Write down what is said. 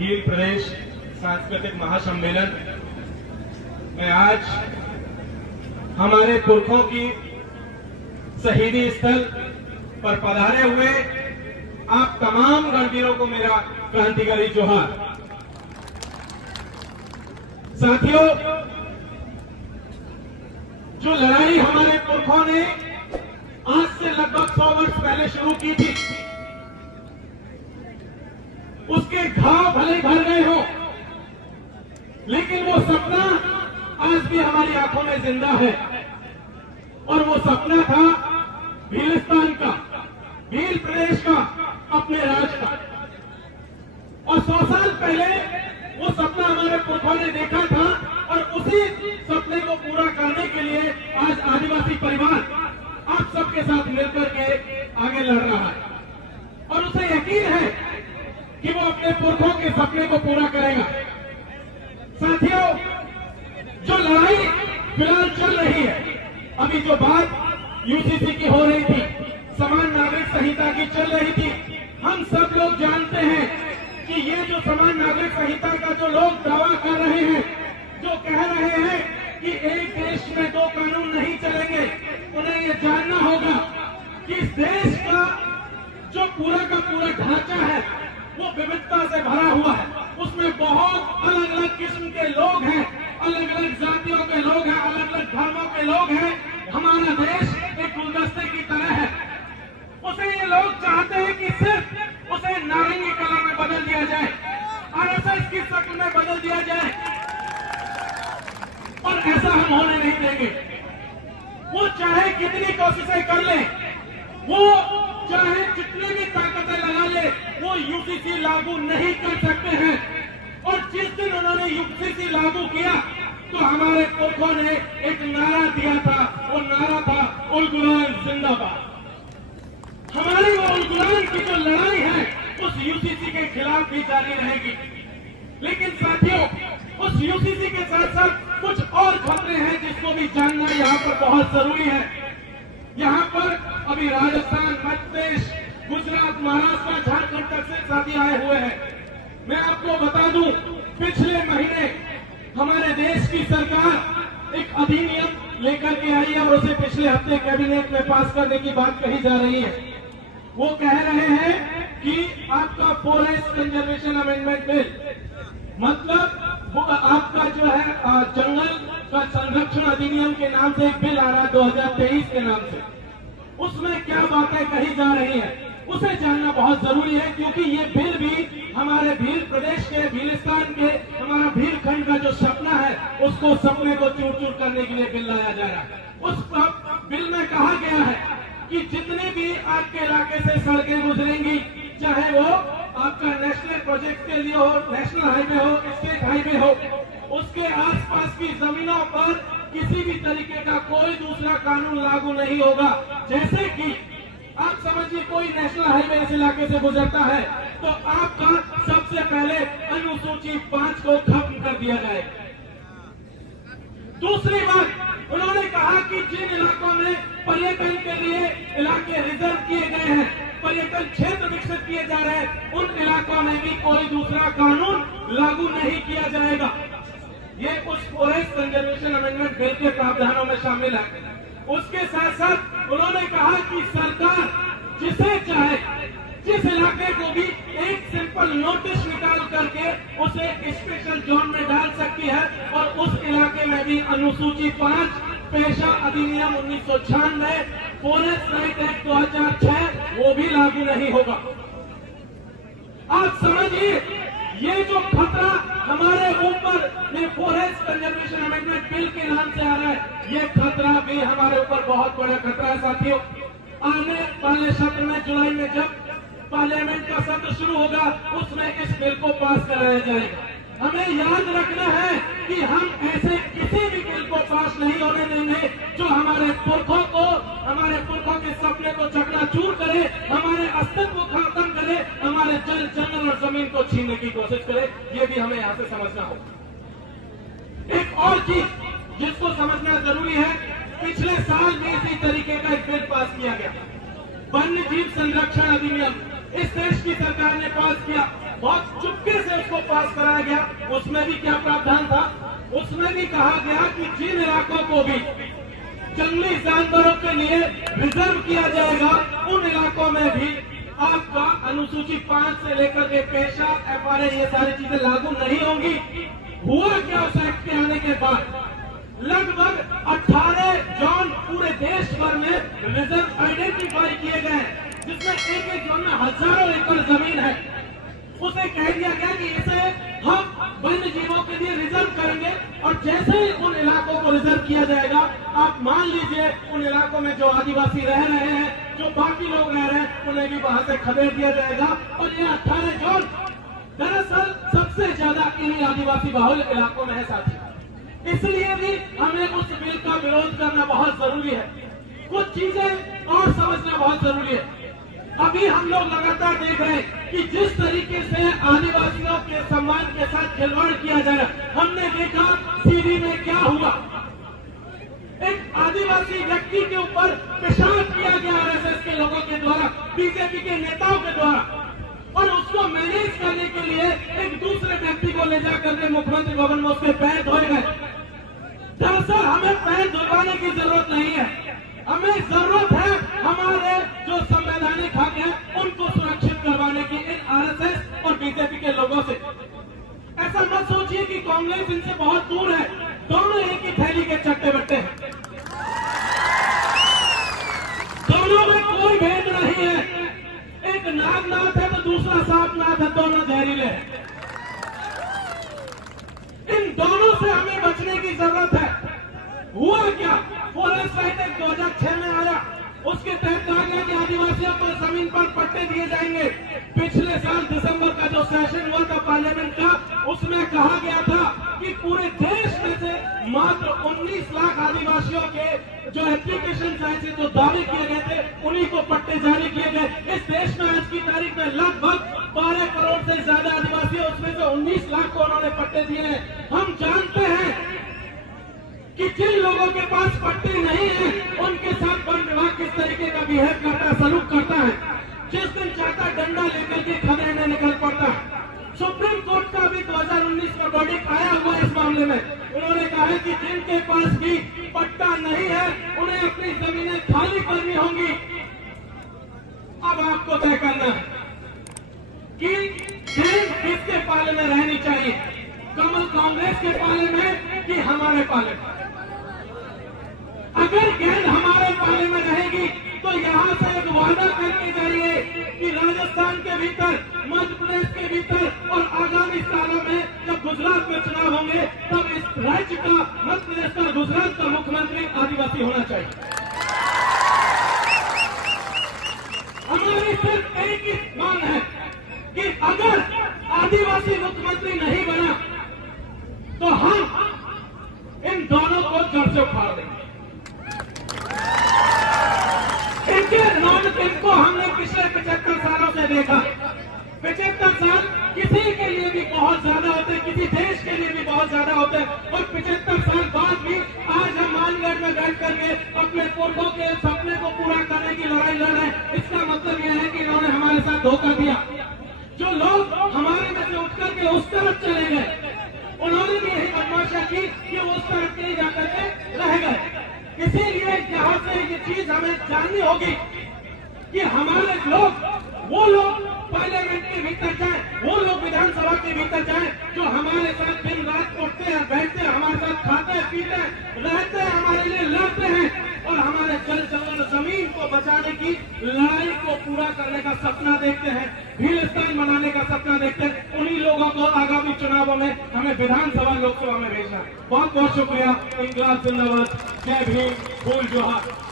भील प्रदेश सांस्कृतिक महासम्मेलन में आज हमारे पुरखों की शहीदी स्थल पर पधारे हुए आप तमाम गणवीरों को मेरा क्रांतिकारी जोहार। साथियों, जो लड़ाई हमारे पुरखों ने आज से लगभग 100 वर्ष पहले शुरू की थी, उसके घाव भले भर गए हो, लेकिन वो सपना आज भी हमारी आंखों में जिंदा है। और वो सपना था भीलिस्तान का, भील प्रदेश का, अपने राज का। और 100 साल पहले वो सपना हमारे पुरखों ने देखा था और उसी सपने को पूरा करने के लिए आज आदिवासी परिवार आप सबके साथ मिलकर के आगे लड़ रहा है। और उसे यकीन है कि वो अपने पुरखों के सपने को पूरा करेगा। साथियों, जो लड़ाई फिलहाल चल रही है, अभी जो बात यूसीसी की हो रही थी, समान नागरिक संहिता की चल रही थी, हम सब लोग जानते हैं कि ये जो समान नागरिक संहिता का जो लोग दावा कर रहे हैं, जो कह रहे हैं कि एक देश में 2 कानून नहीं चलेंगे, उन्हें ये जानना होगा कि इस देश का जो पूरा का पूरा ढांचा है वो विविधता से भरा हुआ है। उसमें बहुत अलग अलग किस्म के लोग हैं, अलग अलग जातियों के लोग हैं, अलग अलग धर्मों के लोग हैं। हमारा देश एक गुलदस्ते की तरह है। उसे ये लोग चाहते हैं कि सिर्फ उसे नारंगी कलर में बदल दिया जाए, आरएसएस की शक्ल में बदल दिया जाए, और ऐसा हम होने नहीं देंगे। वो चाहे कितनी कोशिशें कर ले, वो चाहे जितनी भी ताकतें लगा ले, वो यूसीसी लागू नहीं कर सकते हैं। और जिस दिन उन्होंने यूसीसी लागू किया तो हमारे पुरखों ने एक नारा दिया था, वो नारा था उल गुलान जिंदाबाद। हमारी वो उल गुलान की जो लड़ाई है उस यूसीसी के खिलाफ भी जारी रहेगी। लेकिन साथियों, उस यूसीसी के साथ साथ कुछ और खतरे हैं जिसको भी जानना यहाँ पर बहुत जरूरी है। यहाँ पर अभी राजस्थान, मध्य प्रदेश, गुजरात, महाराष्ट्र, झारखंड तक से साथी आए हुए हैं। मैं आपको बता दूं, पिछले महीने हमारे देश की सरकार एक अधिनियम लेकर के आई है और उसे पिछले हफ्ते कैबिनेट में पास करने की बात कही जा रही है। वो कह रहे हैं कि आपका फॉरेस्ट कंजर्वेशन अमेंडमेंट बिल, मतलब वो आपका जो है जंगल का संरक्षण अधिनियम के नाम से एक बिल आ रहा है 2023 के नाम से। उसमें क्या बातें कही जा रही हैं उसे जानना बहुत जरूरी है, क्योंकि ये बिल भी हमारे भील प्रदेश के, भीलिस्तान के, हमारा भील खंड का जो सपना है उसको सपने को चूर चूर करने के लिए बिल लाया जा रहा है। उस बिल में कहा गया है कि जितने भी आपके इलाके से सड़कें गुजरेंगी, चाहे वो आपका नेशनल प्रोजेक्ट के लिए हो, नेशनल हाईवे हो, स्टेट हाईवे हो, उसके आसपास की जमीनों पर किसी भी तरीके का कोई दूसरा कानून लागू नहीं होगा। जैसे कि आप समझिए, कोई नेशनल हाईवे इस इलाके से गुजरता है तो आपका सबसे पहले अनुसूची 5 को खत्म कर दिया जाए। दूसरी बात, उन्होंने कहा कि जिन इलाकों में पर्यटन के लिए इलाके रिजर्व किए गए हैं, पर्यटन क्षेत्र विकसित किए जा रहे हैं, उन इलाकों में भी कोई दूसरा कानून लागू नहीं किया जाएगा। ये उस फॉरेस्ट कंजर्वेशन अमेंडमेंट बिल के प्रावधानों में शामिल है। उसके साथ साथ उन्होंने कहा कि सरकार जिसे चाहे, जिस इलाके को भी एक सिंपल नोटिस निकाल करके उसे स्पेशल जोन में डाल सकती है और उस इलाके में भी अनुसूची 5, पेशा अधिनियम 1996, फॉरेस्ट राइट एक्ट 2006 वो भी लागू नहीं होगा। आप समझिए, ये जो खतरा हमारे ऊपर ये फॉरेस्ट कंजर्वेशन अमेंडमेंट बिल के नाम से आ रहा है, ये खतरा भी हमारे ऊपर बहुत बड़ा खतरा है। साथियों, आने वाले सत्र में, जुलाई में जब पार्लियामेंट का सत्र शुरू होगा, उसमें इस बिल को पास कराया जाएगा। हमें याद रखना है कि हम ऐसे किसी भी बिल को पास नहीं होने देंगे जो हमारे पुरखों को, हमारे पुरखों के सपने को चकनाचूर करे, हमारे अस्तित्व को खत्म करे, हमारे जल, जंगल और जमीन को छीनने की कोशिश करे। ये भी हमें यहाँ से समझना होगा। एक और चीज जिसको समझना जरूरी है, पिछले साल भी इसी तरीके का एक बिल पास किया गया, वन्य जीव संरक्षण अधिनियम इस देश की सरकार ने पास किया, बहुत चुपके से उसको पास कराया गया। उसमें भी क्या प्रावधान था? उसमें भी कहा गया कि जिन इलाकों को भी जंगली जानवरों के लिए रिजर्व किया जाएगा, उन इलाकों में भी आपका अनुसूची 5 से लेकर के पेशा, FRA, ये सारी चीजें लागू नहीं होंगी। हुआ क्या उस एक्ट के आने के बाद? लगभग 18 जोन पूरे देश भर में रिजर्व आइडेंटिफाई किए गए, जिसमें एक एक जोन में हजारों एकड़ जमीन है। उसे कह दिया गया कि इसे हम वन्य जीवों के लिए रिजर्व करेंगे, और जैसे ही उन इलाकों को रिजर्व किया जाएगा, आप मान लीजिए उन इलाकों में जो आदिवासी रह रहे हैं, जो बाकी लोग रह रहे हैं, उन्हें भी वहां से खदेड़ दिया जाएगा। और ये 18 जोन दरअसल सबसे ज्यादा इन्हीं आदिवासी बहुल इलाकों में है साथी। इसलिए भी हमें उस बिल का विरोध करना बहुत जरूरी है। कुछ चीजें और समझना बहुत जरूरी है। अभी हम लोग लगातार देख रहे हैं कि जिस तरीके से आदिवासियों के सम्मान के साथ खिलवाड़ किया जा रहा है। हमने देखा सीरी में क्या हुआ, एक आदिवासी व्यक्ति के ऊपर पेशाब किया गया RSS के लोगों के द्वारा, बीजेपी के नेताओं के द्वारा, और उसको मैनेज करने के लिए एक दूसरे व्यक्ति को ले जाकर के मुख्यमंत्री भवन में उसके पैर धोए गए। दरअसल हमें पैर धुलवाने की जरूरत नहीं है, हमें जरूरत है हमारे जो संवैधानिक हक है उनको सुरक्षित करवाने की इन RSS और बीजेपी के लोगों से। ऐसा मत सोचिए कि कांग्रेस इनसे बहुत दूर है, दोनों एक ही थैली के चट्टे बट्टे हैं, दोनों में कोई भेद नहीं है। एक नागनाथ है तो दूसरा सांपनाथ है, दोनों जहरीले हैं। इन दोनों से हमें बचने की जरूरत है। हुआ क्या? फॉरेस्ट राइट एक्ट 2006 में आया, उसके तहत कहा गया कि आदिवासियों को जमीन पर पट्टे दिए जाएंगे। पिछले साल दिसंबर का जो सेशन हुआ था पार्लियामेंट का, उसमें कहा गया था कि पूरे देश में से मात्र 19 लाख आदिवासियों के जो एप्लीकेशन आए थे, जो दावे किए गए थे, उन्हीं को पट्टे जारी किए गए। इस देश में आज की तारीख में लगभग 12 करोड़ से ज्यादा आदिवासी, उसमें से 19 लाख को उन्होंने पट्टे दिए हैं। हम जानते हैं कि जिन लोगों के पास पट्टे नहीं है, उनके साथ वन विभाग किस तरीके का बिहेव करता है, सलूक करता है। जिस दिन चाहता डंडा लेकर के खदेड़ने निकल पड़ता है। सुप्रीम कोर्ट का भी 2019 में वर्डिक्ट आया हुआ इस मामले में। उन्होंने कहा है कि जिनके पास भी पट्टा नहीं है, उन्हें अपनी जमीनें खाली करनी होंगी। अब आपको तय करना है कि गेंद किसके पाले में रहनी चाहिए, कमल कांग्रेस के पाले में कि हमारे पाले में। अगर गेंद हमारे पाले में रहेगी तो यहाँ से एक वादा करके जाइए कि राजस्थान के भीतर, मध्य प्रदेश के भीतर और आगामी सालों में जब गुजरात में चुनाव होंगे, तब इस राज्य का, मध्य प्रदेश का, गुजरात का मुख्यमंत्री आदिवासी होना चाहिए। हमारी सिर्फ एक ही मांग है कि अगर आदिवासी मुख्यमंत्री नहीं बना तो हम इन दोनों को जड़ से उखाड़ देंगे। इनके इनको हमने पिछले 75 सालों से देखा। 75 साल किसी के लिए भी बहुत ज्यादा होते हैं, किसी देश के लिए भी बहुत ज्यादा होते हैं। और 75 साल बाद भी आज हम मानगढ़ में बैठ करके अपने पुरखों के सपने को पूरा करने की लड़ाई लड़ रहे हैं। इसका मतलब यह है कि इन्होंने हमारे साथ धोखा दिया। जो लोग हमारे में से उठ करके उस तरफ चले गए, उन्होंने भी यही बदमाशियां की कि वो उस तरफ के जाकर के रह गए। इसीलिए यहाँ से ये चीज हमें जाननी होगी कि हमारे लोग, वो लोग पार्लियामेंट के भीतर जाएं, वो लोग विधानसभा के भीतर जाएं, जो हमारे साथ दिन रात उठते हैं, बैठते हैं, हमारे साथ खाते हैं, पीते हैं, रहते हैं, हमारे लिए लड़ते हैं और हमारे जल जंगल जमीन को बचाने की लड़ाई को पूरा करने का सपना देखते हैं, हिंदुस्तान बनाने का सपना देखते हैं। उन्हीं लोगों को आगामी चुनावों में हमें विधानसभा, लोकसभा में भेजना है। बहुत बहुत शुक्रिया। इंकलाब जिंदाबाद। जय भीम, फूल जोहार।